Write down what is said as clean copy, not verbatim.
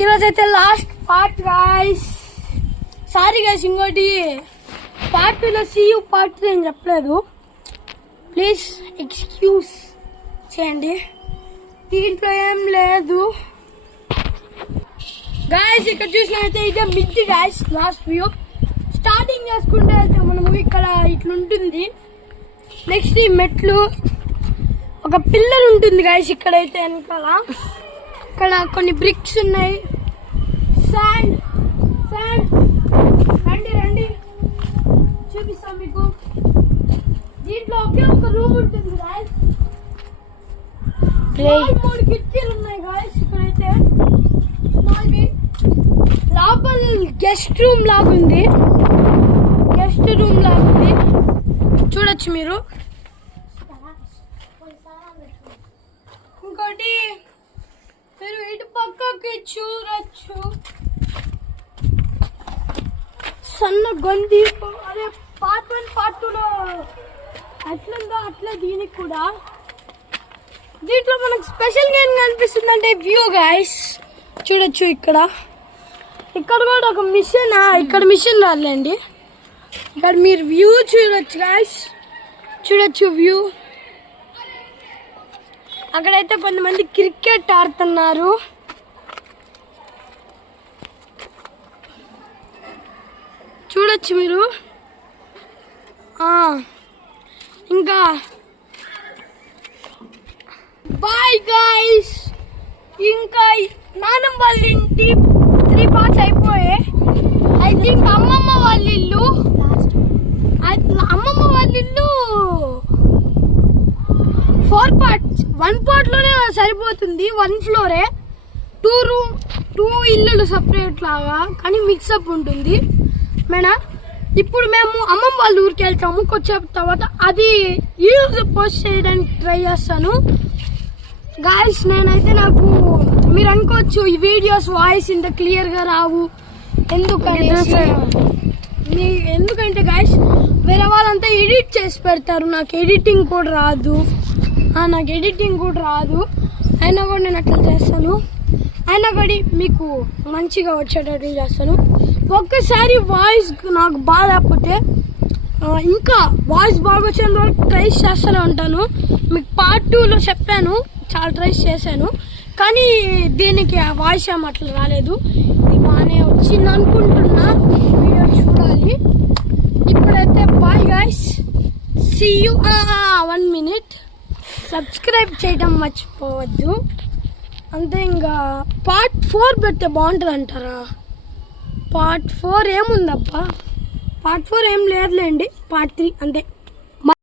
ఈరోజు అయితే last part guys. Sorry guys, ఇంకోటి పార్ట్ 2లో సీయూ పార్ట్ 3 అని చెప్పలేదు, ప్లీజ్ ఎక్స్క్యూజ్ చేయండి. దీంట్లో ఏం లేదు గాయ్స్. ఇక్కడ చూసినైతే ఇదే mid guys, last view. Starting చేసుకుంటే అయితే మనము ఇక్కడ ఇట్లుంటుంది. నెక్స్ట్ ఈ మెట్లు, ఒక పిల్లర్ ఉంటుంది గాయ్స్ ఇక్కడైతే వెనకాల. ఇక్కడ కొన్ని బ్రిక్స్ ఉన్నాయి, శాండ్ శాండ్. రండి రండి చూపిస్తాం మీకు. దీంట్లో ఒకే ఒక రూమ్ ఉంటుంది గాయ్స్. 3 కిటికీలు ఉన్నాయి గాయ్స్ ఇక్కడైతే. లోపల గెస్ట్ రూమ్ లాగుంది, చూడొచ్చు మీరు. ఇంకోటి మీరు ఇటు పక్కకి చూడొచ్చు, సన్న గొంతి. అదే పార్ట్ 1 పార్ట్ 2లో అట్లుందో అట్లా దీనికి కూడా. దీంట్లో మనకు స్పెషల్గా ఏం కనిపిస్తుంది అంటే వ్యూ గాయస్, చూడొచ్చు. ఇక్కడ కూడా ఒక మిషన్, ఇక్కడ మిషన్ రాలేండి. ఇక్కడ మీరు వ్యూ చూడొచ్చు గాయస్, చూడొచ్చు వ్యూ. అక్కడైతే కొంతమంది క్రికెట్ ఆడుతున్నారు. చూడొచ్చు మీరు. ఇంకా బాయ్ గాయ్స్. ఇంకా నానమ్మ వాళ్ళ ఇంటి 3 పార్ట్స్ అయిపోయాయి. ఐ థింక్ అమ్మమ్మ వాళ్ళ ఇల్లు 4 పార్ట్స్. 1 పార్ట్ లోనే సరిపోతుంది, 1 ఫ్లోరే. 2 ఇల్లులు సపరేట్ లాగా, కానీ మిక్సప్ ఉంటుంది మేడం. ఇప్పుడు మేము అమ్మమ్మ వాళ్ళ ఊరికి వెళ్తాము కొంచెం తర్వాత. అది ఈరోజు పోస్ట్ చేయడానికి ట్రై చేస్తాను గాయస్. నేనైతే నాకు మీరు అనుకోవచ్చు ఈ వీడియోస్ వాయిస్ ఇంత క్లియర్గా రావు ఎందుకంటే గాయస్ వేరే వాళ్ళంతా ఎడిట్ చేసి పెడతారు, నాకు ఎడిటింగ్ కూడా రాదు. అయినా కూడా నేను అట్లా చేస్తాను. అయినా కూడా మీకు మంచిగా వచ్చేటట్టు చేస్తాను. ఒక్కసారి వాయిస్ నాకు బాగా లేకపోతే ఇంకా వాయిస్ బాగా వచ్చేంత వరకు ట్రై చేస్తూనే ఉంటాను. మీకు పార్ట్ 2లో చెప్పాను, చాలా ట్రై చేశాను, కానీ దీనికి ఆ వాయిస్ ఏం అట్లా రాలేదు. ఇది బాగానే వచ్చింది అనుకుంటున్నా, వీడియో చూడాలి. ఇప్పుడైతే bye guys, see you. 1 minute, subscribe చేయడం మర్చిపోవద్దు. అంతే. ఇంకా పార్ట్ 4 పెడితే బాగుంటుంది అంటారా? పార్ట్ 4 ఏముందబ్బా, పార్ట్ 4 ఏం లేదులేండి, పార్ట్ 3 అంతే.